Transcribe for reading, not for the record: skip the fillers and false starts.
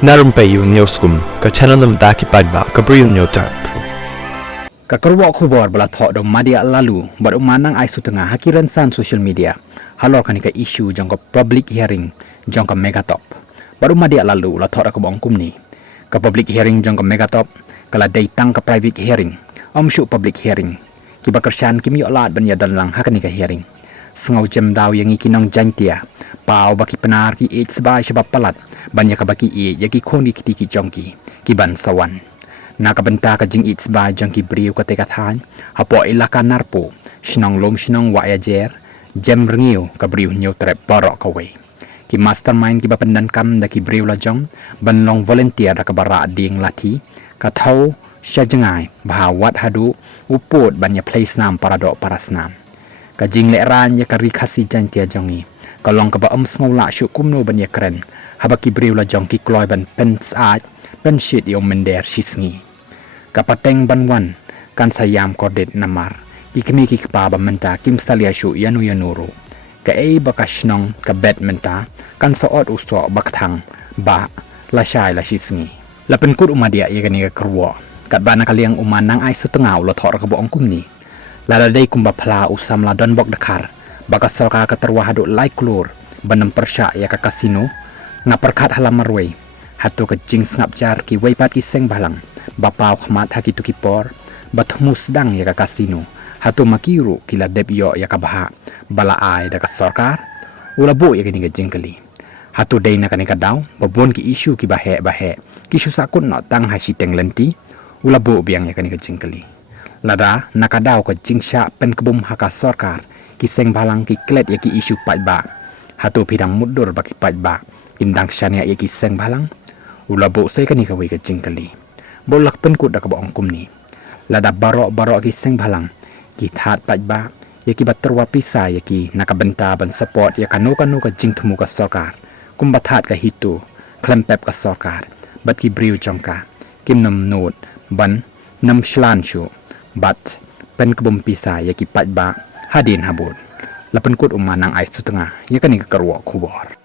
Narumpayu Newskum, ka channel nam daki padba, ka briu newtar. Kakarwa khubor bala thok do madia lalu bar umanang ai sutengah hakiran san social media halor kanika issue jangka public hearing jangka megatop baru madia lalu la thok ka bong kumni ka public hearing jangka megatop kala datang ka private hearing shu public hearing ki bakarsan kim yo lat ban ya dan lang hakanika hearing sengau jem daw yang ikinong jantia pau baki penar ki it sebai sebab palat banyak ka baki i yaki khoni kitiki jongki ki ban sawan nakabenta ka jing its ba jang ki briu ka teka than hapo ilaka narpo shnong lom shnong wa yajer jem rengiu ka briu nyu trep barok ka we ki mastermind ki bapandan kam da ki briu la jong ban long volunteer da ka bara ding lati ka thau shajangai bha wat hadu upot banya place nam parado parasnam ka jing le ran ya ka rikhasi jantia jongi ka long ka ba sngola shu kumno banya kren habaki briu la jong ki kloy ban pen saat pen shit yo mender shisngi kapateng banwan kan sayam kodet namar ikni ki pa bamenta kim stalia shu yanu yanuru ka ei bakashnong ka bet menta kan saot uso bakthang ba la shai la shisngi la penkut umadia yegani ka kerwo kat bana kaliang umanang ai sutengau lo thor ka bo ongkumni la dai kumba phla usam la don bok dakar bakasal ka terwa hadu like klur banam persya ya ka kasino ngaperkhat halamarwe hatu ka jing ngap jar ki weipat ki seng balang bapau khmat haki tu kipor bathmu sedang ya ka kasino hatu makiru kila dep yo ya ka baha bala ai da ka sarkar ulabu ya kini jingkali hatu dei na kanika daw babon ki issue ki bahe ki susakun no tang hashi tenglenti ulabu biang ya kini jingkali lada nakadaw ka jingsha pen kebum haka sarkar ki seng balang ki klet ya ki issue patba hatu pidang mudur baki patba indang syania ya ki seng balang ulabu sai kanika we ka jingkali bolak penkut dak baong kumni lada barok ki seng balang ki that tajba ya ki baterwa pisa ya ki nakabenta ban support ya kanu ka jingthmu ka sarkar kumbathat ka hitu klempep ka sarkar bat ki briu jongka kim nam not ban nam shlan shu bat pen kebum pisa ya ki pajba hadin habut la penkut umanang ai sutengah ya kani ka karwa khubor